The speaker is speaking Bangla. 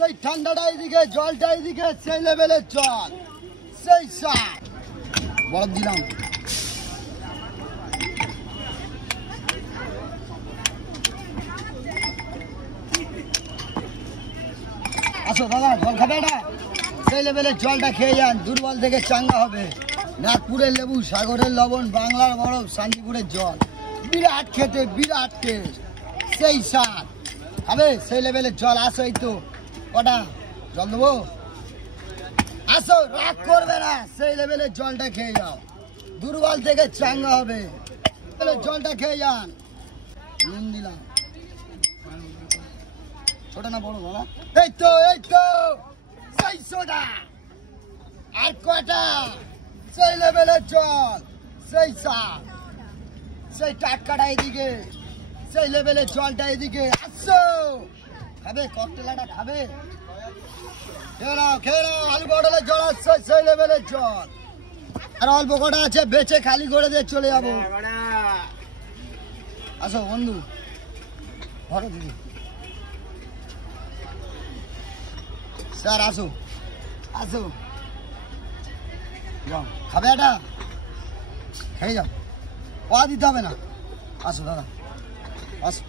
সেই ঠান্ডাটা এদিকে, জলটা এদিকে, সেই লেভেলের জল, সেই স্বাদ। বরফ দিলাম। আসো দাদা, জল খাবে না? সেই লেভেলের জলটা খেয়ে যান, দুর্বল থেকে চাঙ্গা হবে। নাগপুরের লেবু, সাগরের লবণ, বাংলার বরফ, শান্তিপুরের জল, বিরাট খেতে, বিরাট টেস্ট, সেই স্বাদ। খাবে সেই লেভেলের জল। আসো, এই তো কটা জল দেবো, আসো, রাগ করবে না। সেই লেভেলের জলটা খেয়ে যাও, দুর্বল থেকে চাঙ্গা হবে। জলটা খেয়ে যান। নুন দিলাম, ছোট না বড় বাবা? এই তো, এই তো, সেই সোডা। আর কটা? সেই লেভেলের জল, সেই স্বাদ, সেই টাটকাটা এদিকে, সেই লেভেলের জলটা এদিকে। আসো, খাবে ককটেলটা খাবে? খেয়ে নাও, খেয়ে নাও। আলু পটলের জল আসছে, সেই লেভেলের জল। আর অল্প কটা আছে, বেচে খালি করে দিয়ে চলে যাবো। আসো বন্ধু, ধরো দিদি। স্যার আসো, আসো, যাও, খাবে এটা? খেয়ে যাও, পা দিতে হবে না। আসো দাদা, আসো।